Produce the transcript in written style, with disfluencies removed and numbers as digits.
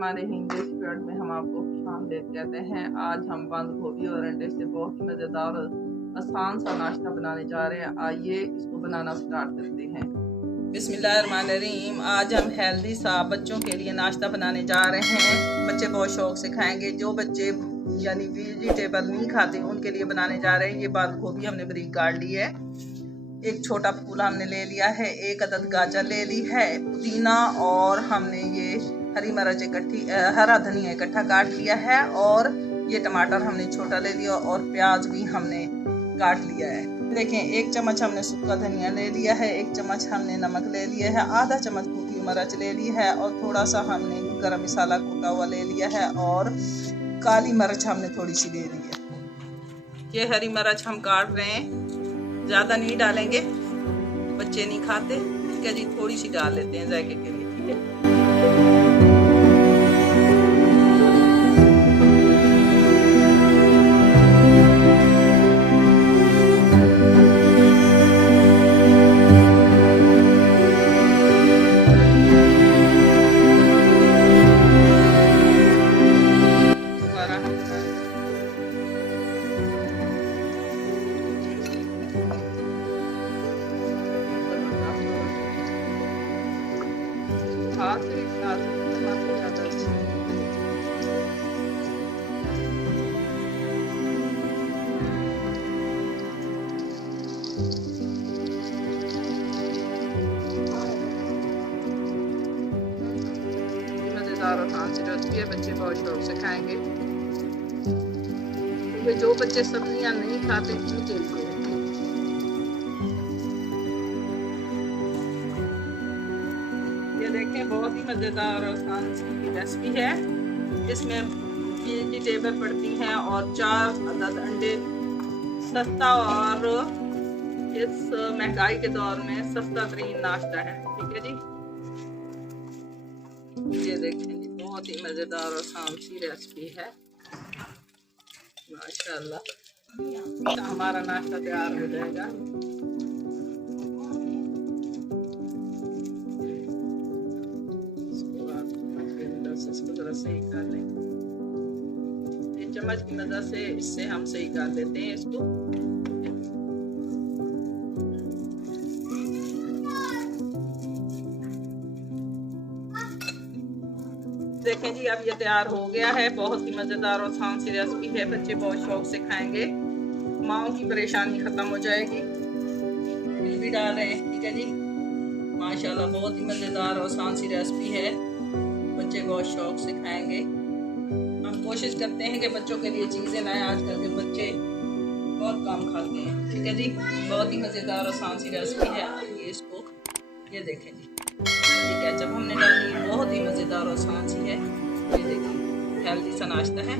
बिस्मिल्लाहिर्रहमानिर्रहीम। देसी वर्ल्ड में हम आपको खुशामदीद कहते हैं। आज हम बंद गोभी और अंडे से बहुत ही मज़ेदार और आसान सा नाश्ता बनाने जा रहे हैं। आइए इसको बनाना स्टार्ट करते हैं। बिस्मिल्लाहिर्रहमानिर्रहीम। आज हम हेल्दी सा बच्चों के लिए नाश्ता बनाने जा रहे हैं। बच्चे बहुत शौक से खाएंगे। जो बच्चे यानी वेजिटेबल नहीं खाते उनके लिए बनाने जा रहे हैं। ये बंद गोभी हमने बारीक काट ली है, एक छोटा फूल हमने ले लिया है, एक अदद गाजर ले ली है, पुदीना और हमने ये हरी मिर्च इकट्ठी हरा धनिया इकट्ठा काट लिया है, और ये टमाटर हमने छोटा ले लिया और प्याज भी हमने काट लिया है। देखें, एक चम्मच हमने सूखा धनिया ले लिया है, एक चम्मच हमने नमक ले लिया है, आधा चम्मच कुटी मिर्च ले ली है और थोड़ा सा हमने गरम मसाला कूटा हुआ ले लिया है, और काली मिर्च हमने थोड़ी सी ले ली है। ये हरी मिर्च हम काट रहे हैं, ज़्यादा नहीं डालेंगे, बच्चे नहीं खाते, ठीक है जी। थोड़ी सी डाल लेते हैं जायके के लिए, ठीक है। हाथ से मज़ेदार और आसान सी रेसिपी है। बच्चे बहुत शौक से खाएंगे, क्योंकि जो बच्चे सब्जियां नहीं खाते उनके लिए। ये देखें, बहुत ही मज़ेदार और आसान सी रेसिपी है। इसमें वेजिटेबल पड़ती हैं और 4 अदद अंडे। सस्ता और इस महंगाई के दौर में सस्ता तरीन नाश्ता है, ठीक है जी। ये देखें जी, बहुत ही मज़ेदार और आसान सी रेसिपी है माशाल्लाह। तो हमारा नाश्ता तैयार हो जाएगा। इसको जरा सही कर लें, एक चम्मच की मदद से इससे हम सही कर लेते हैं इसको। देखें जी, अब ये तैयार हो गया है। बहुत ही मज़ेदार और आसान सी रेसिपी है। बच्चे बहुत शौक से खाएंगे, माओ की परेशानी ख़त्म हो जाएगी। तिल भी डाल रहे हैं, ठीक है जी। माशाल्लाह, बहुत ही मज़ेदार और आसान सी रेसिपी है। बच्चे बहुत शौक से खाएंगे। हम कोशिश करते हैं कि बच्चों के लिए चीज़ें लाएं। आजकल के बच्चे बहुत कम खाते हैं, ठीक है जी। बहुत ही मज़ेदार और आसान सी रेसिपी है। ये इसको ये देखें जी, ठीक है, जब हमने डाली बहुत ही मज़ेदार और आसान सी है। ये देखिए, हेल्दी सा नाश्ता है।